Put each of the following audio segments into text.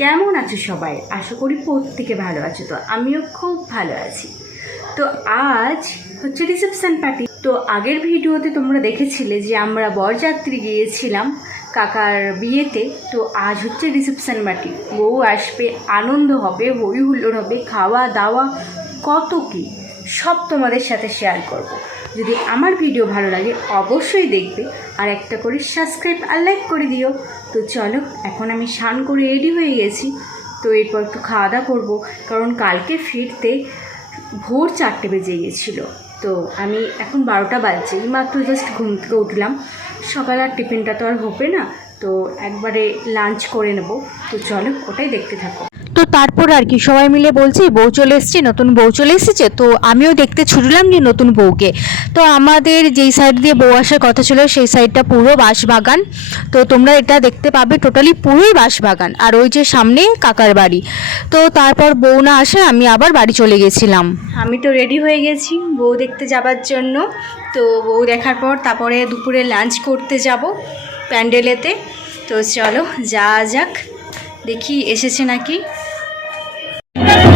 কেমন আছো সবাই? আশা করি প্রত্যেকে ভালো আছো। তো আমিও খুব ভালো আছি। তো আজ হচ্ছে রিসেপশন পার্টি তো আগের ভিডিওতে তোমরা দেখেছিলে যে আমরা বরযাত্রী গিয়েছিলাম কাকার বিয়েতে। তো আজ হচ্ছে রিসেপশন পার্টি বউ আসবে, আনন্দ হবে, হই হুল্লোড় হবে, খাওয়া দাওয়া কত কি? সব তোমাদের সাথে শেয়ার করব। যদি আমার ভিডিও ভালো লাগে, অবশ্যই দেখবে। আর একটা করে সাবস্ক্রাইব আর লাইক করে দিও। তো চলো, এখন আমি স্নান করে রেডি হয়ে গেছি। তো এরপর একটু খাওয়া দাওয়া করব। কারণ কালকে ফিরতে ভোর চারটে বেজে গিয়েছিল তো আমি এখন বারোটা বাজছে। মাত্র জাস্ট ঘুম থেকে উঠলাম। সকাল আর টিফিনটা তো আর হবে না। তো একবারে লাঞ্চ করে নেব। তো চলো, ওটাই দেখতে থাকো। তো তারপর আর কি সবাই মিলে বলছি, বউ চলে এসছে, নতুন বউ চলে এসেছে। তো আমিও দেখতে ছুটলাম যে নতুন বউকে। তো আমাদের যেই সাইড দিয়ে বউ আসার কথা ছিল, সেই সাইডটা পুরো বাঁশবাগান। তো তোমরা এটা দেখতে পাবে টোটালি পুরোই বাঁশবাগান। আর ওই যে সামনে কাকার বাড়ি। তো তারপর বউ না আসে, আমি আবার বাড়ি চলে গেছিলাম। আমি তো রেডি হয়ে গেছি বউ দেখতে যাবার জন্য। তো বউ দেখার পর তারপরে দুপুরে লাঞ্চ করতে যাব প্যান্ডেলেতে। তো চলো যা যাক। দেখি এসেছে নাকি। আমি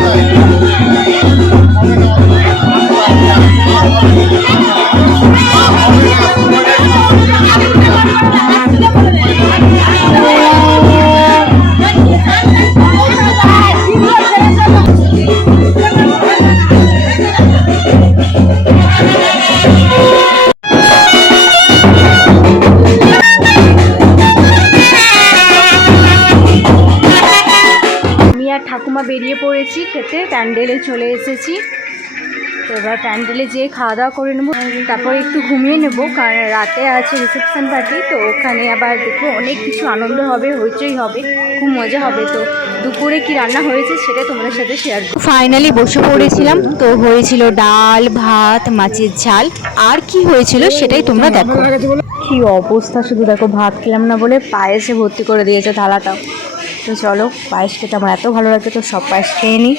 আর ঠাকুমা বেরিয়ে পড়েছি খেতে। প্যান্ডেলে চলে এসেছি। তো এবার প্যান্ডেলে যেয়ে খাওয়া দাওয়া করে নেব। তারপর একটু ঘুমিয়ে নেব কারণ রাতে আছে রিসেপশন পার্টি তো ওখানে আবার দেখব অনেক কিছু আনন্দ হবে হইচই হবে খুব মজা হবে। তো দুপুরে কি রান্না হয়েছে সেটা তোমাদের সাথে শেয়ার করব। ফাইনালি বসে পড়েছিলাম তো হয়েছিল ডাল ভাত মাছের ঝাল। আর কি হয়েছিল সেটাই তোমরা দেখো। কি অবস্থা শুধু দেখো ভাত খেলাম না বলে পায়েসে ভর্তি করে দিয়েছে থালাটাও। তো চলো, পায়েস খেতে আমার এত ভালো লাগে তো সব পায়েস খেয়ে নিই।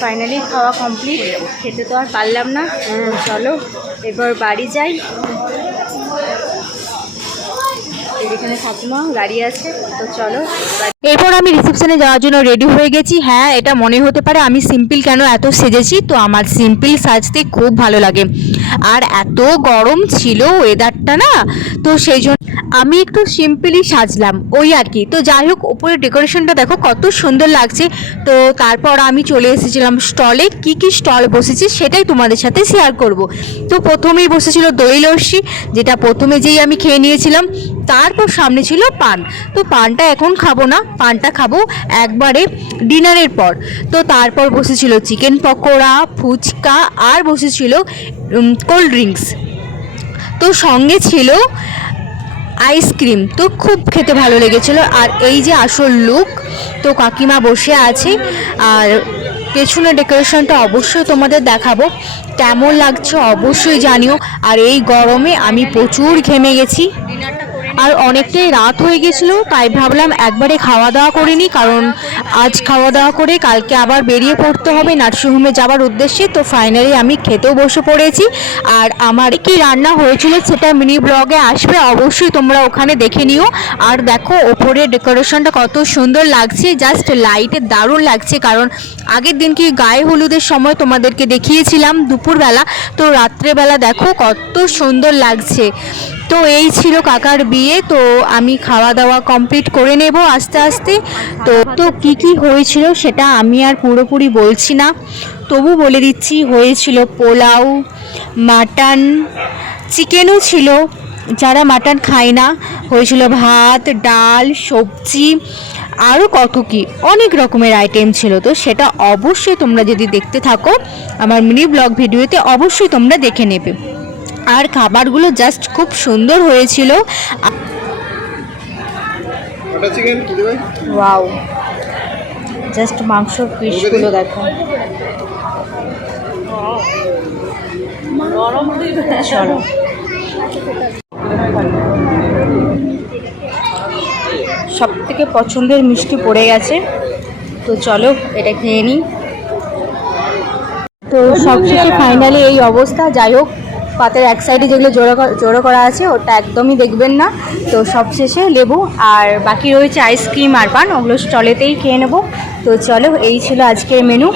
ফাইনালি খাওয়া কমপ্লিট খেতে তো আর পারলাম না। চলো, এবার বাড়ি যাই। গাড়ি আছে, তো চলো। এরপর আমি রিসেপশনে যাওয়ার জন্য রেডি হয়ে গেছি। হ্যাঁ এটা মনে হতে পারে আমি সিম্পল কেন এত সেজেছি? তো আমার সিম্পল সাজতে খুব ভালো লাগে। আর এত গরম ছিল ওয়েদারটা না, তো সেই জন্য আমি একটু সিম্পলি সাজলাম, ওই আর কি। তো যাই হোক উপরে ডেকোরেশনটা দেখো কত সুন্দর লাগছে। তো তারপর আমি চলে এসেছিলাম স্টলে। কি কি স্টল বসেছে সেটাই তোমাদের সাথে শেয়ার করব। তো প্রথমেই বসেছিল দই লস্যি যেটা প্রথমে যেই আমি খেয়ে নিয়েছিলাম। তারপর সামনে ছিল পান। তো পানটা এখন খাব না, পানটা খাব একবারে ডিনারের পর। তো তারপর বসেছিল চিকেন পকোড়া, ফুচকা, আর বসেছিল কোল্ড ড্রিঙ্কস। তো সঙ্গে ছিল আইসক্রিম তো খুব খেতে ভালো লেগেছিল। আর এই যে আসল লুক তো কাকিমা বসে আছে। আর পেছনে ডেকোরেশনটা অবশ্যই তোমাদের দেখাবো। কেমন লাগছে অবশ্যই জানিও। আর এই গরমে আমি প্রচুর ঘেমে গেছি। আর অনেকটাই রাত হয়ে গেছিল, তাই ভাবলাম একবারে খাওয়া দাওয়া করিনি কারণ আজ খাওয়া দাওয়া করে কালকে আবার বেরিয়ে পড়তে হবে নার্সিংহোমে যাওয়ার উদ্দেশ্যে। তো ফাইনালি আমি খেতেও বসে পড়েছি। আর আমার কি রান্না হয়েছিল সেটা মিনি ব্লগে আসবে। অবশ্যই তোমরা ওখানে দেখে নিও। আর দেখো, ওপরের ডেকোরেশনটা কত সুন্দর লাগছে। জাস্ট লাইটে দারুণ লাগছে। কারণ আগের দিন কি গায়ে হলুদের সময় তোমাদেরকে দেখিয়েছিলাম দুপুরবেলা। তো রাত্রেবেলা দেখো কত সুন্দর লাগছে। তো এই ছিল কাকার বিয়ে, তো আমি খাওয়া দাওয়া কমপ্লিট করে নেব আস্তে আস্তে। তো তো কি কি হয়েছিল সেটা আমি আর পুরোপুরি বলছি না। তবু বলে দিচ্ছি, হয়েছিল পোলাও, মাটন, চিকেনও ছিল। যারা মাটন খায় না, হয়েছিল ভাত, ডাল, সবজি, আরও কত কি, অনেক রকমের আইটেম ছিল। তো সেটা অবশ্যই তোমরা যদি দেখতে থাকো, আমার মিনি ব্লগ ভিডিওতে অবশ্যই তোমরা দেখে নেবে। আর খাবারগুলো জাস্ট খুব সুন্দর হয়েছিল। ওয়াও জাস্ট মাংসর পিসগুলো দেখো। চলো। সব থেকে পছন্দের মিষ্টি পড়ে গেছে। তো চলো এটা খেয়ে নিই। তো সবশেষে ফাইনালি এই অবস্থা যাই হোক পাতের এক সাইডে যেগুলো জোড়ো জোড়ো করা আছে, ওটা একদমই দেখবেন না। তো সবশেষে লেবু, আর বাকি রয়েছে আইসক্রিম আর পান, ওগুলো স্টলেতেই খেয়ে নেব। তো চলো, এই ছিল আজকের মেনু